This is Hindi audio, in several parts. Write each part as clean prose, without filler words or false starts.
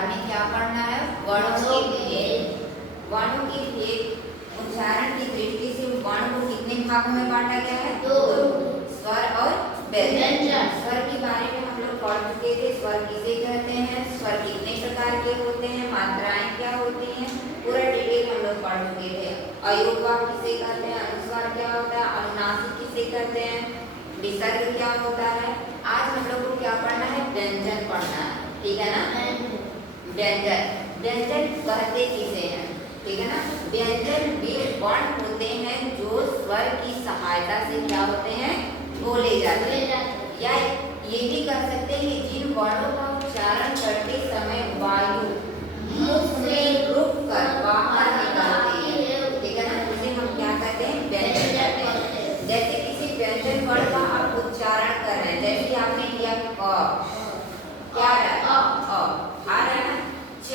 पाठ में क्या पढ़ना है? वर्णों के भेद। वर्णों के भेद उच्चारण की दृष्टि से वर्ण को कितने भागों में बांटा गया है? दो। स्वर और व्यंजन। स्वर के बारे में हम लोग पढ़ चुके थे। स्वर किसे कहते हैं, स्वर कितने प्रकार के होते हैं, मात्राएं क्या होती हैं, पूरा डिटेल हम लोग पढ़ चुके थे। अयोगवाक किसे कहते हैं, अनुस्वार क्या होता है, अनुनासिक किसे कहते हैं, विसर्ग क्या होता है। आज हम लोग को क्या पढ़ना है? व्यंजन पढ़ना है, ठीक है ना। व्यंजन, व्यंजन कहते किसे हैं, ठीक है ना। व्यंजन वे वर्ण होते हैं जो स्वर की सहायता से क्या होते हैं? बोले जाते हैं। या ये भी कह सकते हैं कि जिन वर्णों का उच्चारण करते समय वायु मुख से रुक कर बाहर निकलती है, ठीक है ना, उसे हम क्या कहते हैं? व्यंजन कहते हैं। जैसे किसी व्यंजन वर्ण का आप उच्चारण कर रहे हैं, जैसे आपने लिया क, क्या रहा है? आ रहा है ना। च,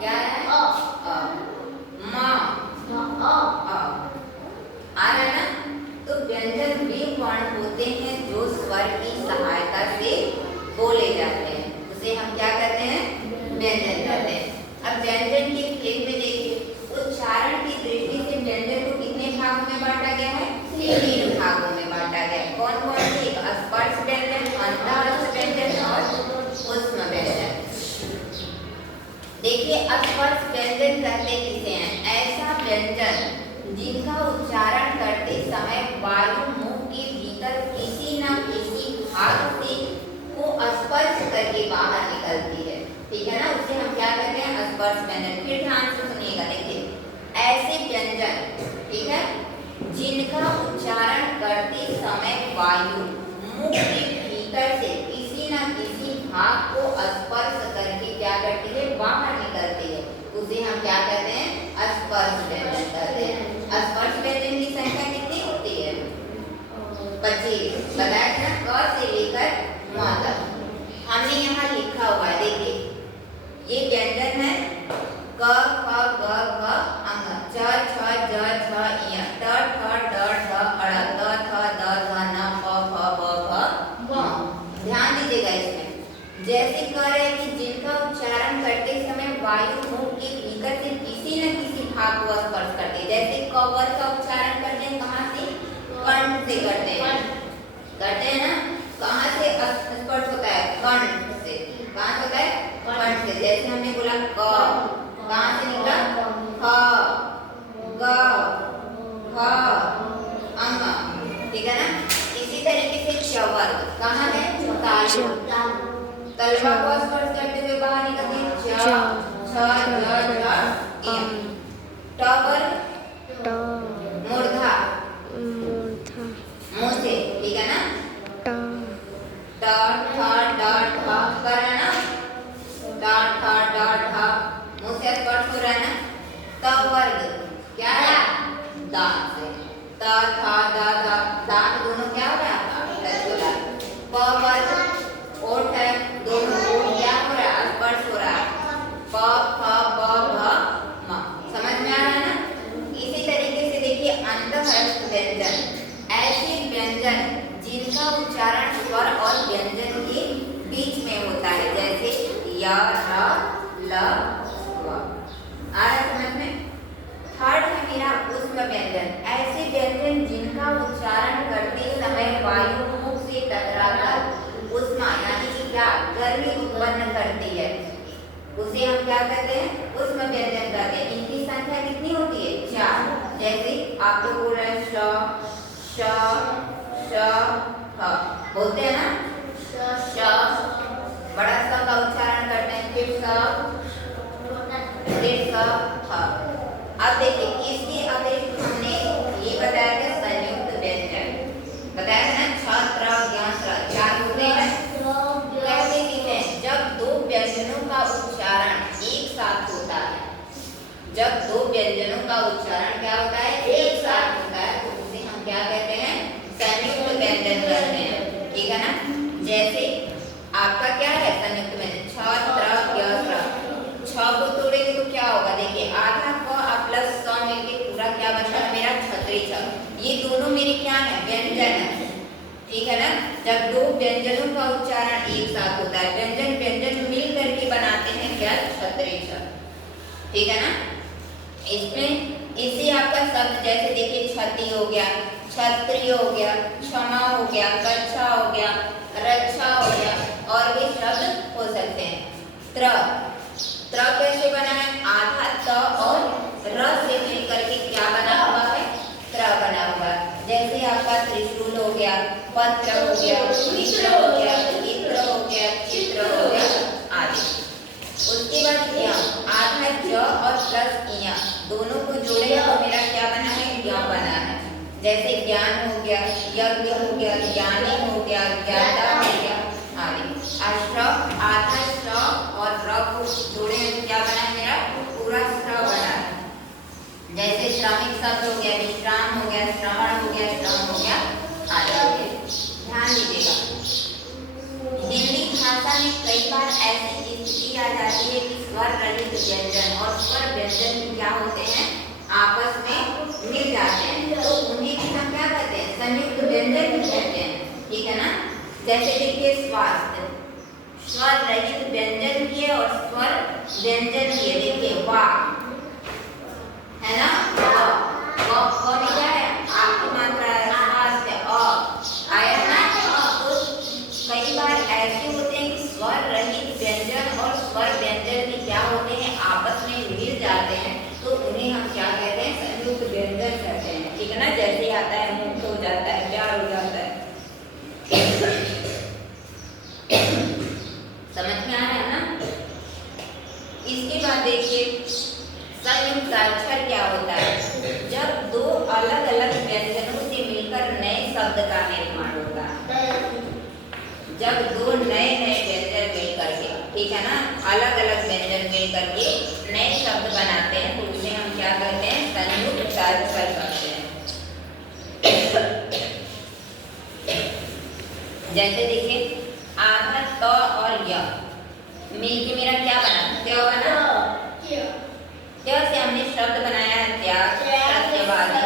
क्या है? म, आ रहा है ना। तो व्यंजन वे वर्ण होते हैं जो स्वर की सहायता से बोले जाते हैं, उसे हम क्या कहते हैं? व्यंजन कहते हैं। अब व्यंजन के भेद में देखिए, उच्चारण की दृष्टि से व्यंजन को कितने भागों में बांटा गया है? 3 भागों में बांटा गया है। कौन कौन से? स्पर्श व्यंजन, अंतःस्थ व्यंजन और ऊष्म व्यंजन। देखिए, स्पर्श व्यंजन कहते किसे हैं? ऐसा व्यंजन जिनका उच्चारण करते समय वायु मुंह के भीतर किसी न किसी भाग से को स्पर्श करके बाहर निकलती है, ठीक है ना, उसे हम क्या कहते हैं? स्पर्श व्यंजन। फिर ध्यान से सुनिएगा, देखिए, ऐसे व्यंजन, ठीक है, जिनका उच्चारण करते समय वायु मुंह के भीतर से किसी न किसी भाग को स्पर्श करके क्या करती है? बाहर निकलती है, उसे हम क्या कहते हैं? स्पर्श व्यंजन कहते हैं। स्पर्श व्यंजन की संख्या कितनी होती है? 25। बताया था ना, क से लेकर म तक। हमने यहाँ लिखा हुआ है, देखिए, ये व्यंजन है क, ख, ग, घ, अंग, च, छ, ज, झ, य, ट, ठ, ड, ढ, अड़, द, थ, द, ध, न, प, फ, ब, भ, म। ध्यान दीजिएगा इसमें, जैसे कह रहे हैं कि जिनका उच्चारण करते समय वायु मुंह के भीतर से किसी न किसी भाग को स्पर्श करते हैं। जैसे कवर का उच्चारण करते हैं, कहाँ से? कंठ से करते हैं, करते हैं ना। कहाँ से स्पर्श होता है? कंठ से। कहाँ से होता है? कंठ से। जैसे हमने बोला क, कहाँ से निकला? ख, ग, घ, अंग, ठीक है ना। इसी तरीके से चवर कहाँ है? तालु, तलवा को स्पर्श करते हुए बाहर निकलते हैं। च, छ, ज, झ, इ। टवर मूर्धा, मुंह से, ठीक है ना। ट, ठ, ड, ढ करना ना, ट, ठ, ड, ढ मुंह से स्पर्श हो रहा है ना। त वर्ग क्या है? दांत से। त, थ, द, ध, दांत दोनों क्या हो रहा है? प वर्ग ओठ है, दोनों ओठ क्या हो रहा है? स्पर्श हो रहा है। प, फ, ब, भ, म। समझ में आ रहा है ना। इसी तरीके से देखिए, अंतःस्थ व्यंजन, ऐसे व्यंजन जिनका उच्चारण स्वर और व्यंजन के बीच में होता है, जैसे य, र, ल, व। आ रहा समझ में। थर्ड है मेरा ऊष्म व्यंजन, ऐसे व्यंजन जिनका उच्चारण करते समय वायु मुख से टकराकर ऊष्मा यानी कि क्या? गर्मी उत्पन्न करती है, उसे हम क्या कहते हैं? ऊष्म व्यंजन कहते हैं। इनकी संख्या कितनी होती है? 4। जैसे आप लोग बोल रहे हैं श, श, श, ह, बोलते हैं ना। श, बड़ा स का उच्चारण करते हैं, फिर स, ह। अब देखिए, इसके अतिरिक्त हमने ये बताया कि संयुक्त व्यंजन बताया था ना, छ, त्र, ज्ञ, स्र 4 होते हैं। कैसे दिखते हैं? जब दो व्यंजनों का उच्चारण एक साथ होता है, जब दो व्यंजनों का उच्चारण क्या होता है? एक साथ होता है, तो उसे हम क्या कहते हैं? संयुक्त व्यंजन कहते हैं, ठीक है ना। जैसे आपका क्या है? संयुक्त व्यंजन छ, त्र, ज्ञ, स्र। छ को तोड़ेंगे तो क्या होगा? देखिए, आधा क प्लस स मिलके पूरा क्या बचा मेरा? छतरी छ। ये दोनों मेरे क्या है? व्यंजन है, ठीक है ना। जब दो व्यंजनों का उच्चारण एक साथ होता है, व्यंजन व्यंजन मिल करके बना ठीक है ना। इसमें इसी आपका शब्द जैसे देखिए क्षति हो गया, क्षत्रिय हो गया, क्षमा हो गया, कच्छा हो गया, रक्षा हो गया, और भी शब्द हो सकते हैं। त्र कैसे बना है? आधा त और र से मिलकर के क्या बना हुआ है? त्र बना हुआ है। जैसे आपका त्रिशूल हो गया, पत्र हो गया, मित्र हो गया, इत्र हो गया, चित्र हो गया आदि। उसके बाद या आधा ज और प्लस इया दोनों को जोड़े तो मेरा क्या बना है? ज्ञ बना है। जैसे ज्ञान हो गया, यज्ञ हो गया, ज्ञानी हो गया, ज्ञाता हो गया आदि। आधा श और र को जोड़े क्या बना है? मेरा पूरा स बना है। जैसे श्रमिक शब्द हो गया, विश्राम हो गया, श्रवण हो गया, श्रम हो गया आदि हो गया। ध्यान दीजिएगा, हिंदी भाषा में कई बार ऐसी स्थिति आ जाती है कि स्वर रहित व्यंजन और स्वर व्यंजन क्या होते हैं? आपस में मिल जाते हैं, तो उन्हें भी हम क्या कहते हैं? संयुक्त व्यंजन भी कहते हैं। ठीक है ना। जैसे देखिए स्वास्थ्य, स्वर रहित व्यंजन भी है और स्वर व्यंजन भी है। देखिए वाह है ना, व में क्या है? आपकी मात्रा है, स्वास्थ्य अ आया ना। तो कई बार ऐसे होते हैं कि स्वर रहित व्यंजन और स्वर व्यंजन भी क्या होते हैं? आपस में मिल जाते हैं, तो उन्हें हम क्या कहते हैं? संयुक्त व्यंजन कहते हैं। ठीक है ना। जैसे आता है मुक्त हो जाता है, प्यार हो जाता है। समझ में आ रहा है ना। इसके बाद देखिए संयुक्ताक्षर क्या होता है? जब दो अलग अलग व्यंजनों से मिलकर नए शब्द का निर्माण होता है। जब दो नए व्यंजन मिलकर के, ठीक है ना, अलग अलग व्यंजन मिलकर के नए शब्द बनाते हैं, तो उसे हम क्या कहते हैं? संयुक्ताक्षर कहते हैं। जैसे देखिए आधा त और य मिलके मेरा क्या बना? क्या बना? क्या से हमने शब्द बनाया है? त्याग, सत्यवादी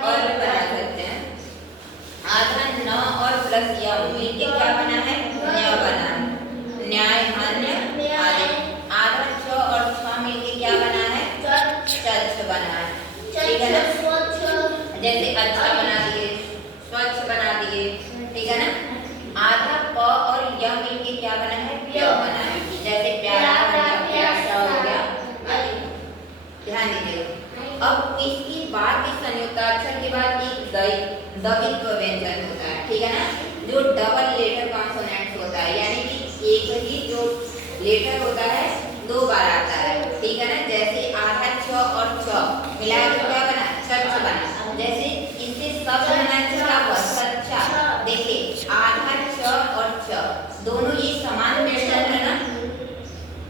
और भी बना सकते हैं। आधा न और प्लस य मिलके क्या बना है? न्याय बना है। न्याय, अन्य आदि। आधा छ और छ मिलके क्या बना है? स्वच्छ बना है। ठीक है ना। जैसे अच्छा बना दिए, स्वच्छ बना दिए। ठीक है ना। आधा प और य मिलके क्या बना है? प्य बना है। जैसे प्यारा हो गया, प्यासा हो गया। ध्यान दीजिएगा। अब इसकी बाद भी संयुक्ताक्षर के बाद एक द्वित्व व्यंजन होता है। ठीक है ना। जो डबल लेटर कॉन्सोनेंट होता है, यानी कि एक ही जो लेटर होता है दो बार आता है। ठीक है ना। जैसे आधा छ और छ मिलाकर क्या बना? सच्चा बना। जैसे इससे शब्द बना क्या हुआ? सच्चा। देखिए आधा छ और छ दोनों ये समान व्यंजन है ना,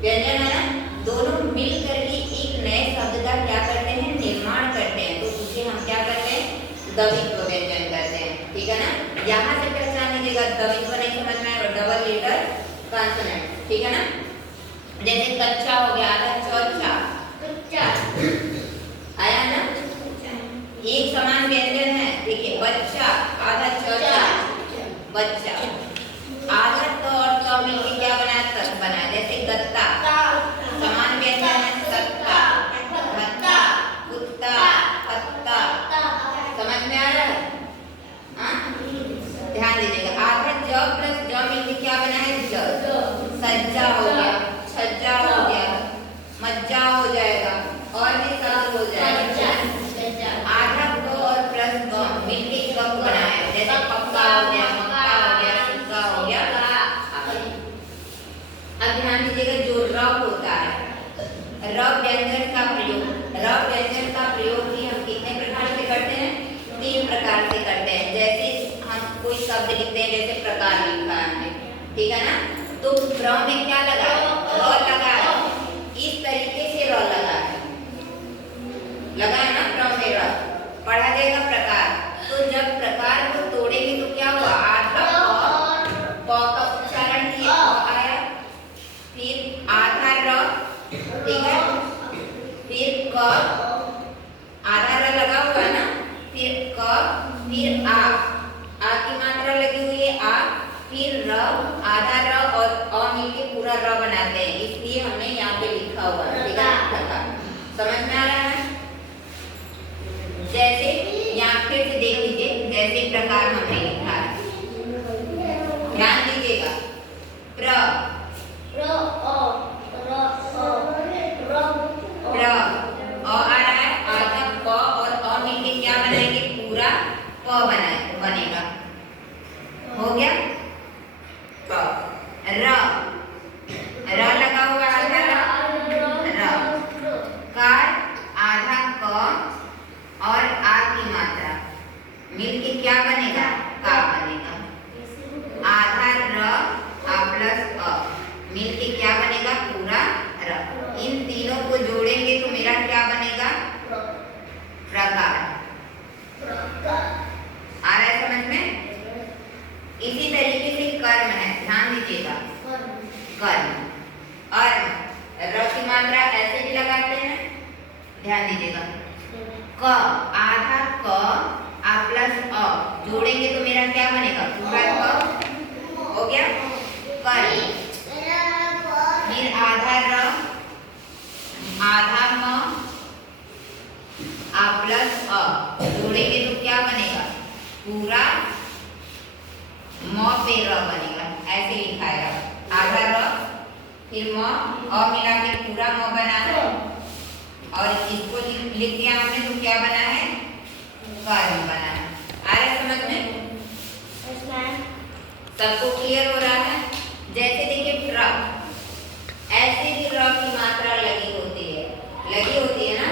व्यंजन है ना। दोनों मिल करके एक नए शब्द का क्या करते हैं? निर्माण करते हैं, तो उसे हम क्या करते हैं? द्वित्व व्यंजन करते हैं। ठीक है ना। यहाँ से पहचान लीजिएगा, द्वित्व नहीं समझ में आएगा, डबल लेटर कॉन्सोनेंट। ठीक है ना। जैसे कच्चा हो गया, आधा चौचा आया ना। एक समान व्यंजन है। देखिए बच्चा, आधा चौचा बच्चा। आधा तो और तो मिलके क्या बना? तक बना। जैसे गत्ता समान व्यंजन है, सत्ता, भत्ता, कुत्ता, पत्ता। समझ में आ रहा है? ध्यान दीजिएगा। आधा ज प्लस ज मिलके क्या बना है? ज। सज्जा हो गया, छज्जा हो गया, मज्जा हो जाएगा, और भी शब्द हो जाएगा। आधा ग और प्लस ग मिलके कप बना है। जैसे पक्का हो गया, मक्का हो गया, सिक्का हो गया। अब ध्यान दीजिएगा, जो र होता है, र व्यंजन का प्रयोग, र व्यंजन का प्रयोग भी हम कितने प्रकार से करते हैं? 3 प्रकार से करते हैं। जैसे हम कोई शब्द लिखते हैं, जैसे प्रकार लिखा है हमने, ठीक है ना, तो प्र में क्या लगा है? र लगा है। इस तरीके से र लगा है ना, प्र में र पढ़ा जाएगा प्रकार। तो जब प्रकार को तोड़ेंगे तो क्या हुआ? आधा प का उच्चारण किया, आया, फिर आधा र, ठीक है, फिर क, आधा र लगा हुआ है ना, फिर क, फिर आ की मात्रा लगी हुई है, आ, फिर र, आधा र और अ मिलके पूरा र बनाते हैं, इसलिए हमने यहाँ पे लिखा हुआ है। ठीक है। ध्यान दीजिएगा। क आधा क आ प्लस अ जोड़ेंगे तो मेरा क्या बनेगा? पूरा क हो गया कर। फिर आधा र आधा म आ प्लस अ जोड़ेंगे तो क्या बनेगा? पूरा म पे र बनेगा। ऐसे लिखा है आधा र फिर म अ मिला के पूरा म बना है और इसको लिख दिया हमने तो क्या बना है? कर्म बना है। आ रहा है समझ में? सबको क्लियर हो रहा है? जैसे देखिए ट्रक, ऐसे भी र की मात्रा लगी होती है ना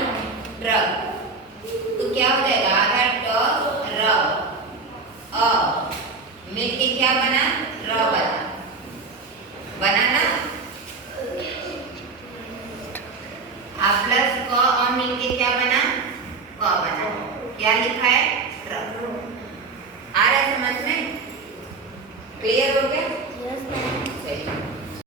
ट्रक, तो क्या हो जाएगा? आधा ट र अ मिलके क्या बना? र बना ना। आ प्लस क अ मिलके क्या बना? क बना। क्या लिखा है? ट्रक। आ रहा है समझ में? क्लियर हो गया? Yes, ma'am. चलिए